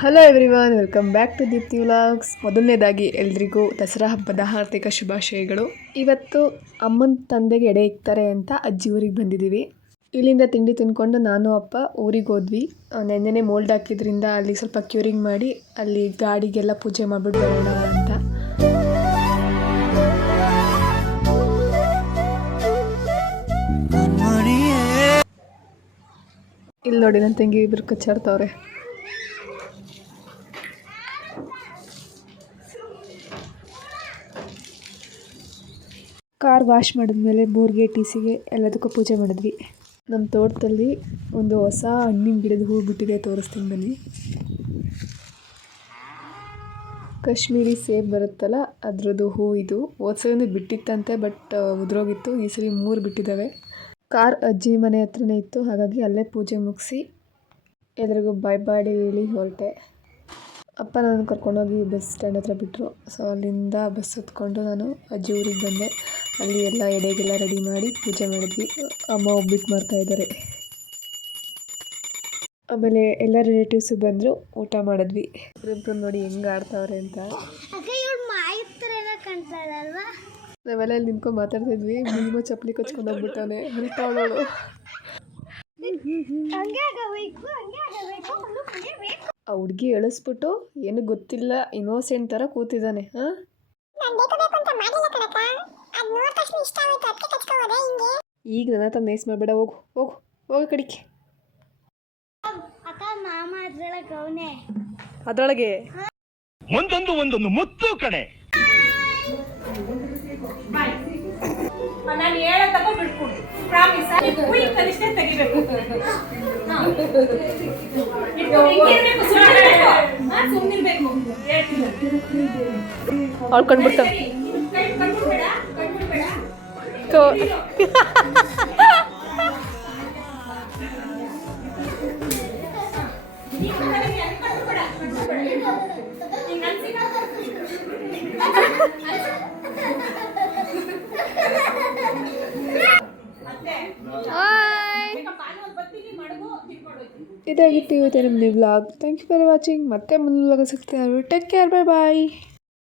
Hello everyone, welcome back to Deepti vlogs. ಮೊದಲನೇದಾಗಿ ಎಲ್ರಿಗೂ ದಸರಾ ಹಬ್ಬದ ಹಾರ್ದಿಕ ಶುಭಾಶಯಗಳು. ಇವತ್ತು ಅಮ್ಮನ ತಂದೆಗೆ ಎಡೆ ಇಕ್ತಾರೆ ಅಂತ ಅಜ್ಜಿ ಊರಿಗೆ ಬಂದಿದ್ದೀವಿ. ಇಲ್ಲಿಂದ ತಿಂಡಿ ತಿಂದ್ಕೊಂಡು ನಾನು ಅಪ್ಪ ಊರಿಗೆ ಹೋದ್ವಿ. ನೆನ್ನೆನೇ ಮೋಲ್ಡ್ ಹಾಕಿದ್ರಿಂದ ಅಲ್ಲಿ ಸ್ವಲ್ಪ ಕ್ಯೂರಿಂಗ್ ಮಾಡಿ ಅಲ್ಲಿ ಗಾಡಿಗೆಲ್ಲ ಪೂಜೆ ಮಾಡಿಬಿಟ್ಟು ಬರೋಣ ಅಂತ. ಇಲ್ಲಿ ನೋಡಿ ನನ್ನ ತಂಗಿ ಇಬ್ಬರು ಕಚ್ಚಾಡ್ತವ್ರೆ. ಕಾರ್ ವಾಶ್ ಮಾಡಿದ್ಮೇಲೆ ಬೋರ್ಗೆ ಟಿಸಿಗೆ ಎಲ್ಲದಕ್ಕೂ ಪೂಜೆ ಮಾಡಿದ್ವಿ. ನಮ್ಮ ತೋಟದಲ್ಲಿ ಒಂದು ಹೊಸ ಹಣ್ಣಿನ ಗಿಡದ ಹೂ ಬಿಟ್ಟಿದೆ, ತೋರಿಸ್ತೀನಿ ಬನ್ನಿ. ಕಾಶ್ಮೀರಿ ಸೇಬ್ ಬರುತ್ತಲ್ಲ ಅದ್ರದ್ದು ಹೂ ಇದು. ಹೋದ್ಸಲಿಂದ ಬಿಟ್ಟಿತ್ತಂತೆ, ಬಟ್ ಉದುರೋಗಿತ್ತು. ಈ ಸಲ 3 ಬಿಟ್ಟಿದ್ದಾವೆ. ಕಾರ್ ಅಜ್ಜಿ ಮನೆ ಹತ್ರನೇ ಇತ್ತು, ಹಾಗಾಗಿ ಅಲ್ಲೇ ಪೂಜೆ ಮುಗಿಸಿ ಎಲ್ರಿಗೂ ಬಾಯ್ ಬಾಡಿ ಹೇಳಿ ಹೊರಟೆ. ಅಪ್ಪ ನಾನು ಕರ್ಕೊಂಡೋಗಿ ಬಸ್ ಸ್ಟ್ಯಾಂಡ್ ಹತ್ರ ಬಿಟ್ಟರು. ಸೊ ಅಲ್ಲಿಂದ ಬಸ್ ಹತ್ಕೊಂಡು ನಾನು ಅಜ್ಜಿ ಊರಿಗೆ ಬಂದೆ. ಅಲ್ಲಿ ಎಲ್ಲ ಎಡೆಗೆಲ್ಲ ರೆಡಿ ಮಾಡಿ ಪೂಜೆ ಮಾಡಿದ್ವಿ. ಅಮ್ಮ ಒಬ್ಬಿಟ್ಟು ಮಾಡ್ತಾಯಿದ್ದಾರೆ. ಆಮೇಲೆ ಎಲ್ಲ ರಿಲೇಟಿವ್ಸು ಬಂದರು, ಊಟ ಮಾಡಿದ್ವಿ. ಇಬ್ಬರು ನೋಡಿ ಹೆಂಗೆ ಆಡ್ತಾವ್ರೆ ಅಂತ. ನಾವೆಲ್ಲ ಇಲ್ಲಿ ನಿಂತ್ಕೊಂಡು ಮಾತಾಡ್ತಿದ್ವಿ. ಮಿನಿಮ ಚಪ್ಪಲಿ ಕಚ್ಕೊಂಡು ಹೋಗ್ಬಿಟ್ಟವನೆ, ಹೊರಟವಳವಳು. ಆ ಹುಡುಗಿ ಎಳಿಸ್ಬಿಟ್ಟು ಏನು ಗೊತ್ತಿಲ್ಲ ಇನ್ನೋಸೆಂಟ್ ಥರ ಕೂತಿದ್ದಾನೆ. ಈಗ ನನ್ನ ಹತ್ರ ನೇಸ್ ಮಾಡಬೇಡ, ಹೋಗು ಹೋಗು ಹೋಗು ಕಡಿಕೆ. ಅದರೊಳಗೆ ಒಂದೊಂದು ಮುತ್ತು ಕಡೆ. ನಾನು ಹೇಳ ತಗೊಂಡು ಬಿಟ್ಕೊಡು, ಪ್ರಾಮಿಸ್. ಕುಯ್ ಕನಿಷ್ಠ ತೆಗಿಬೇಕು. ಸುಮ್ಮನಿರ್ಬೇಕು. ಅವ್ಳು ಕಂಡ್ಬಿಡ್ತಾವ. ಇದಾಗಿತ್ತು ಇವತ್ತಿನ ನಮ್ಮ vlog. Thank you for watching. ಮತ್ತೆ ಮುಂದಿನ ವ್ಲಾಗ್ ಸಿಗ್ತೀನಿ. ಟೇಕ್ ಕೇರ್, ಬೈ ಬಾಯ್.